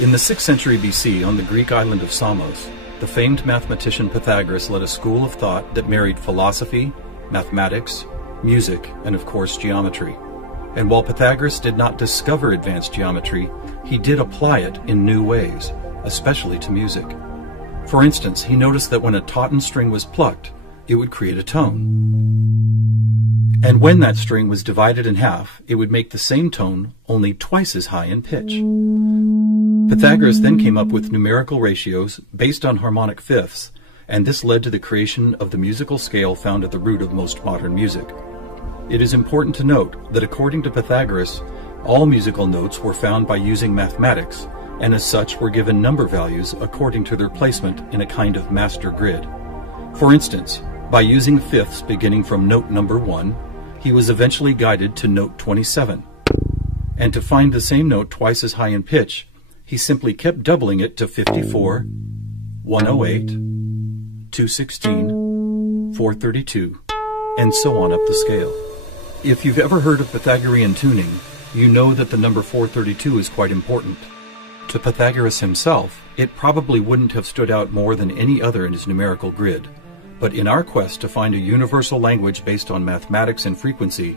In the 6th century BC, on the Greek island of Samos, the famed mathematician Pythagoras led a school of thought that married philosophy, mathematics, music, and of course geometry. And while Pythagoras did not discover advanced geometry, he did apply it in new ways, especially to music. For instance, he noticed that when a tauten string was plucked, it would create a tone. And when that string was divided in half, it would make the same tone, only twice as high in pitch. Pythagoras then came up with numerical ratios based on harmonic fifths, and this led to the creation of the musical scale found at the root of most modern music. It is important to note that according to Pythagoras, all musical notes were found by using mathematics, and as such were given number values according to their placement in a kind of master grid. For instance, by using fifths beginning from note number 1, he was eventually guided to note 27. And to find the same note twice as high in pitch, he simply kept doubling it to 54, 108, 216, 432, and so on up the scale. If you've ever heard of Pythagorean tuning, you know that the number 432 is quite important. To Pythagoras himself, it probably wouldn't have stood out more than any other in his numerical grid. But in our quest to find a universal language based on mathematics and frequency,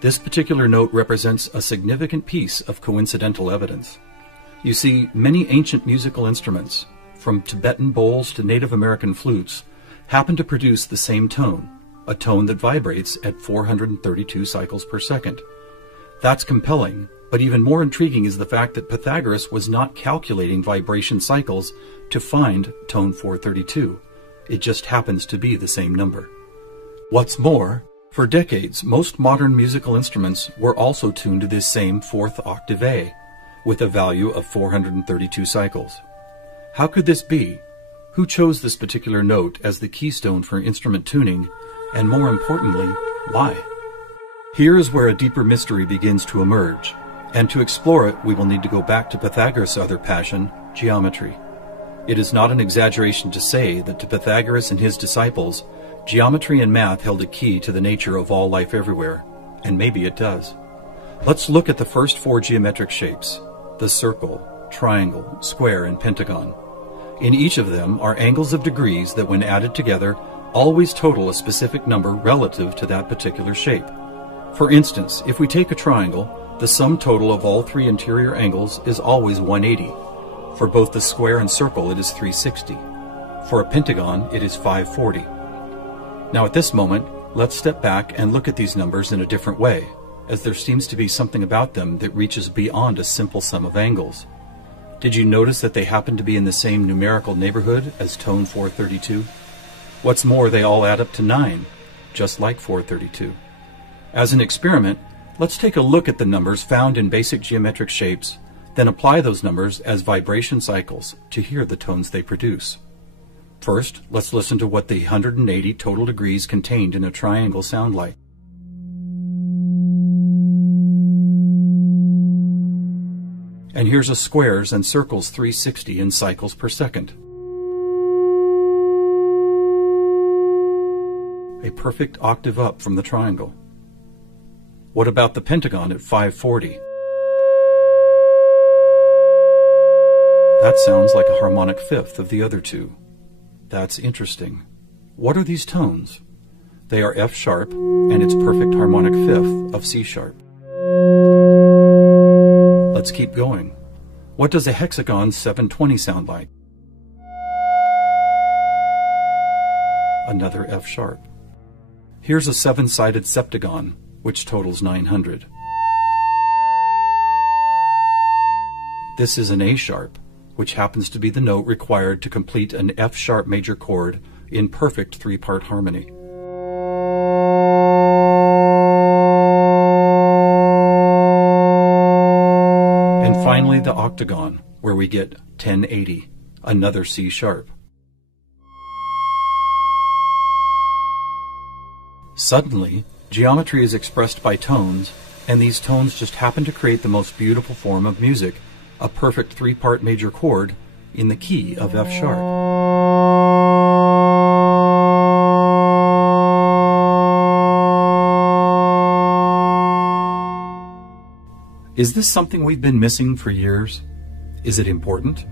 this particular note represents a significant piece of coincidental evidence. You see, many ancient musical instruments, from Tibetan bowls to Native American flutes, happen to produce the same tone, a tone that vibrates at 432 cycles per second. That's compelling, but even more intriguing is the fact that Pythagoras was not calculating vibration cycles to find tone 432. It just happens to be the same number. What's more, for decades, most modern musical instruments were also tuned to this same fourth octave A, with a value of 432 cycles. How could this be? Who chose this particular note as the keystone for instrument tuning, and more importantly, why? Here is where a deeper mystery begins to emerge, and to explore it we will need to go back to Pythagoras' other passion, geometry. It is not an exaggeration to say that to Pythagoras and his disciples, geometry and math held a key to the nature of all life everywhere, and maybe it does. Let's look at the first 4 geometric shapes, the circle, triangle, square, and pentagon. In each of them are angles of degrees that when added together always total a specific number relative to that particular shape. For instance, if we take a triangle, the sum total of all 3 interior angles is always 180. For both the square and circle, it is 360. For a pentagon, it is 540. Now at this moment, let's step back and look at these numbers in a different way, as there seems to be something about them that reaches beyond a simple sum of angles. Did you notice that they happen to be in the same numerical neighborhood as tone 432? What's more, they all add up to 9, just like 432. As an experiment, let's take a look at the numbers found in basic geometric shapes, then apply those numbers as vibration cycles to hear the tones they produce. First, let's listen to what the 180 total degrees contained in a triangle sound like. And here's a squares and circles 360 in cycles per second. A perfect octave up from the triangle. What about the pentagon at 540? That sounds like a harmonic fifth of the other two. That's interesting. What are these tones? They are F sharp and its perfect harmonic fifth of C sharp. Let's keep going. What does a hexagon 720 sound like? Another F sharp. Here's a 7-sided septagon, which totals 900. This is an A sharp, which happens to be the note required to complete an F sharp major chord in perfect 3-part harmony. And finally the octagon, where we get 1080, another C sharp. Suddenly, geometry is expressed by tones, and these tones just happen to create the most beautiful form of music, a perfect 3-part major chord in the key of F sharp. Is this something we've been missing for years? Is it important?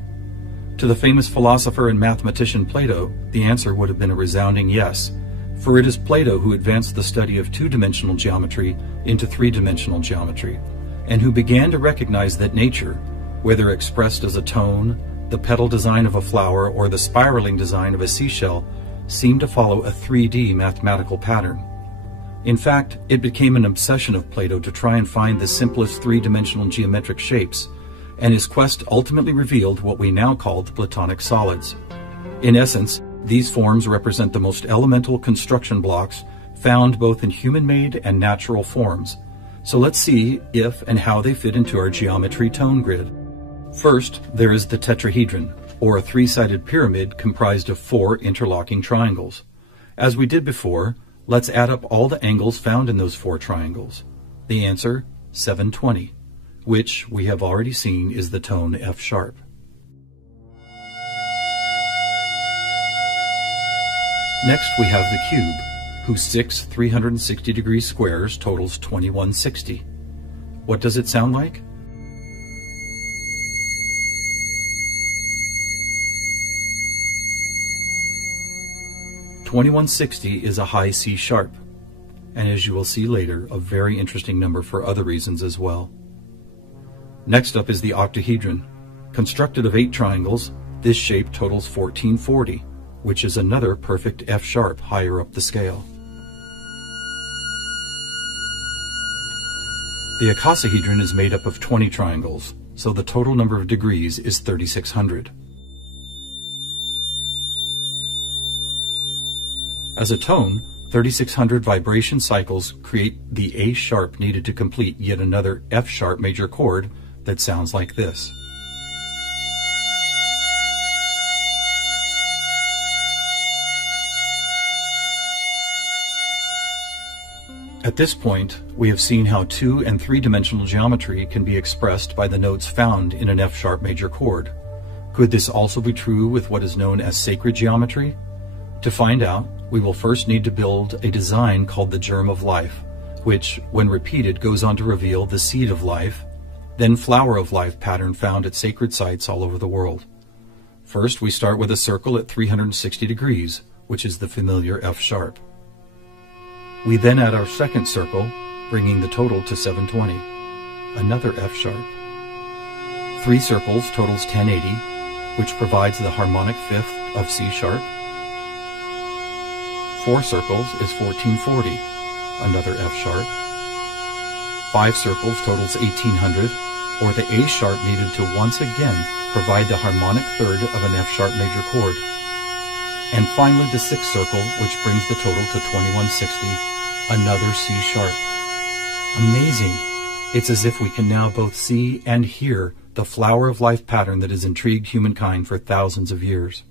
To the famous philosopher and mathematician Plato, the answer would have been a resounding yes, for it is Plato who advanced the study of two-dimensional geometry into three-dimensional geometry, and who began to recognize that nature, whether expressed as a tone, the petal design of a flower, or the spiraling design of a seashell, seemed to follow a 3D mathematical pattern. In fact, it became an obsession of Plato to try and find the simplest three-dimensional geometric shapes, and his quest ultimately revealed what we now call the Platonic solids. In essence, these forms represent the most elemental construction blocks found both in human-made and natural forms. So let's see if and how they fit into our geometry tone grid. First, there is the tetrahedron, or a three-sided pyramid comprised of 4 interlocking triangles. As we did before, let's add up all the angles found in those 4 triangles. The answer, 720, which we have already seen is the tone F sharp. Next, we have the cube, whose 6 360-degree squares totals 2160. What does it sound like? (2160) is a high C sharp, and as you will see later, a very interesting number for other reasons as well. Next up is the octahedron. Constructed of 8 triangles, this shape totals 1440, which is another perfect F sharp higher up the scale. The icosahedron is made up of 20 triangles, so the total number of degrees is 3600. As a tone, 3600 vibration cycles create the A sharp needed to complete yet another F sharp major chord that sounds like this. At this point, we have seen how 2- and 3-dimensional geometry can be expressed by the notes found in an F sharp major chord. Could this also be true with what is known as sacred geometry? To find out, we will first need to build a design called the germ of life, which, when repeated, goes on to reveal the seed of life, then flower of life pattern found at sacred sites all over the world. First, we start with a circle at 360 degrees, which is the familiar F sharp. We then add our second circle, bringing the total to 720, another F sharp. 3 circles totals 1080, which provides the harmonic fifth of C sharp. 4 circles is 1440, another F sharp. 5 circles totals 1800, or the A sharp needed to once again provide the harmonic third of an F sharp major chord. And finally the 6th circle, which brings the total to 2160, another C sharp. Amazing! It's as if we can now both see and hear the flower of life pattern that has intrigued humankind for thousands of years.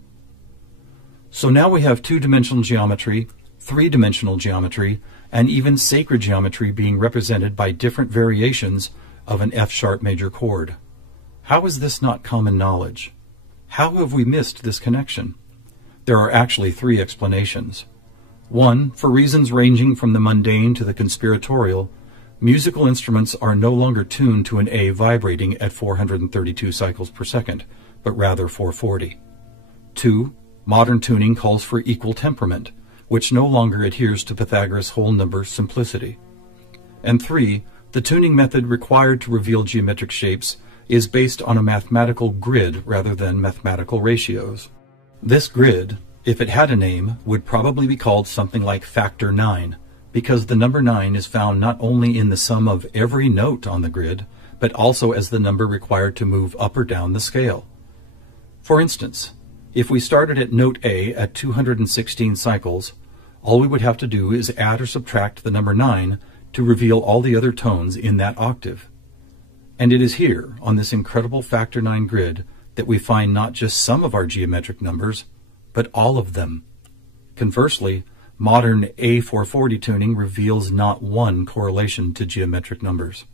So now we have 2-dimensional geometry, 3-dimensional geometry, and even sacred geometry being represented by different variations of an F sharp major chord. How is this not common knowledge? How have we missed this connection? There are actually 3 explanations. 1, for reasons ranging from the mundane to the conspiratorial, musical instruments are no longer tuned to an A vibrating at 432 cycles per second, but rather 440. 2, modern tuning calls for equal temperament, which no longer adheres to Pythagoras' whole number simplicity. And 3, the tuning method required to reveal geometric shapes is based on a mathematical grid rather than mathematical ratios. This grid, if it had a name, would probably be called something like factor 9, because the number 9 is found not only in the sum of every note on the grid, but also as the number required to move up or down the scale. For instance, if we started at note A at 216 cycles, all we would have to do is add or subtract the number 9 to reveal all the other tones in that octave. And it is here, on this incredible factor 9 grid, that we find not just some of our geometric numbers, but all of them. Conversely, modern A440 tuning reveals not one correlation to geometric numbers.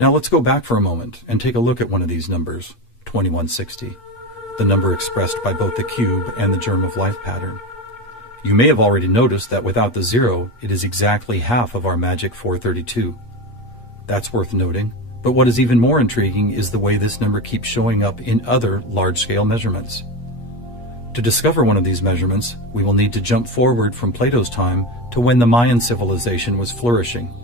Now let's go back for a moment and take a look at one of these numbers, 2160, the number expressed by both the cube and the germ of life pattern. You may have already noticed that without the 0, it is exactly half of our magic 432. That's worth noting, But what is even more intriguing is the way this number keeps showing up in other large-scale measurements. To discover one of these measurements, we will need to jump forward from Plato's time to when the Mayan civilization was flourishing.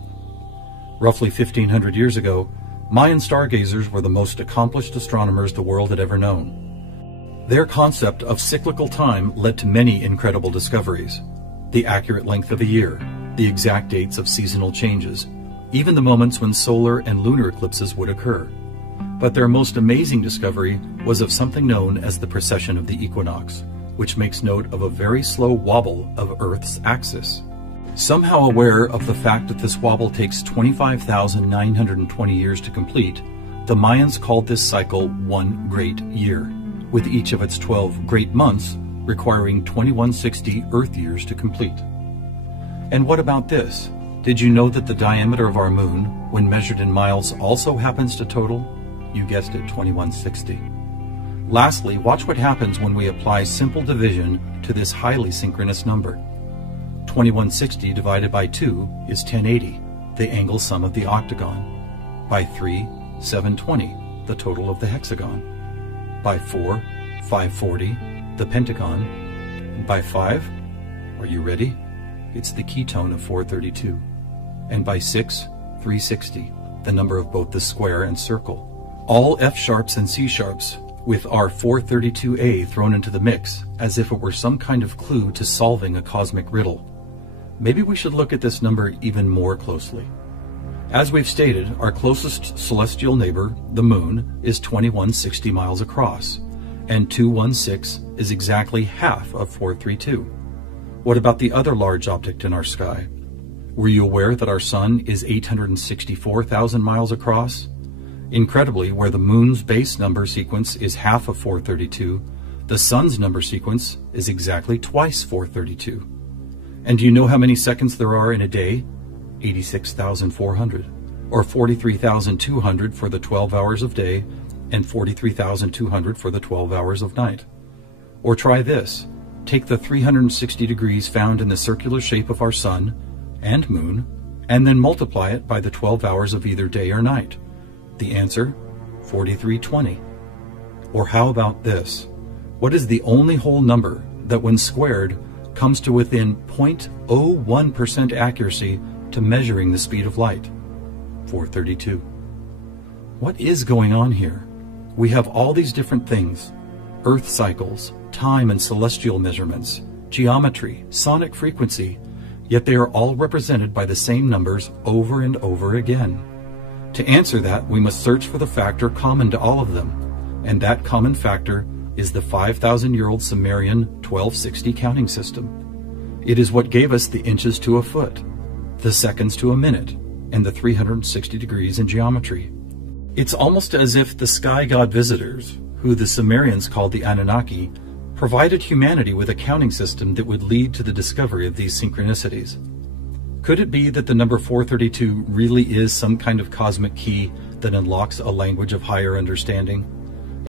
Roughly 1,500 years ago, Mayan stargazers were the most accomplished astronomers the world had ever known. Their concept of cyclical time led to many incredible discoveries: the accurate length of a year, the exact dates of seasonal changes, even the moments when solar and lunar eclipses would occur. But their most amazing discovery was of something known as the precession of the equinox, which makes note of a very slow wobble of Earth's axis. Somehow aware of the fact that this wobble takes 25,920 years to complete, the Mayans called this cycle one great year, with each of its 12 great months requiring 2160 Earth years to complete. And what about this? Did you know that the diameter of our moon, when measured in miles, also happens to total, you guessed it, 2160? Lastly, watch what happens when we apply simple division to this highly synchronous number. 2160 divided by 2 is 1080, the angle sum of the octagon. By 3, 720, the total of the hexagon. By 4, 540, the pentagon. And by 5, are you ready? It's the ketone of 432. And by 6, 360, the number of both the square and circle. All F sharps and C sharps, with our 432A thrown into the mix, as if it were some kind of clue to solving a cosmic riddle. Maybe we should look at this number even more closely. As we've stated, our closest celestial neighbor, the moon, is 2160 miles across, and 216 is exactly half of 432. What about the other large object in our sky? Were you aware that our sun is 864,000 miles across? Incredibly, where the moon's base number sequence is half of 432, the sun's number sequence is exactly twice 432. And do you know how many seconds there are in a day? 86,400, or 43,200 for the 12 hours of day, and 43,200 for the 12 hours of night. Or try this. Take the 360 degrees found in the circular shape of our sun and moon, and then multiply it by the 12 hours of either day or night. The answer, 4320. Or how about this? What is the only whole number that, when squared, comes to within 0.01% accuracy to measuring the speed of light? 432. What is going on here? We have all these different things: Earth cycles, time and celestial measurements, geometry, sonic frequency, yet they are all represented by the same numbers over and over again. To answer that, we must search for the factor common to all of them, and that common factor is the 5,000-year-old Sumerian 1260 counting system. It is what gave us the inches to a foot, the seconds to a minute, and the 360 degrees in geometry. It's almost as if the sky god visitors, who the Sumerians called the Anunnaki, provided humanity with a counting system that would lead to the discovery of these synchronicities. Could it be that the number 432 really is some kind of cosmic key that unlocks a language of higher understanding?